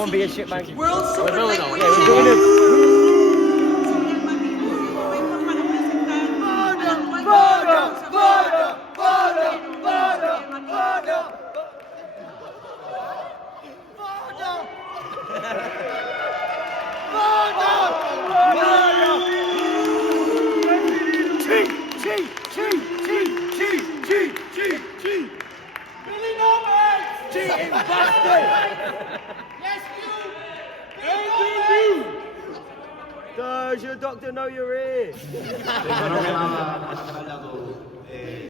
won't be a shit man. World Super We're Lightweight building Yeah, we're Champion. doing it. Does your doctor know you're here?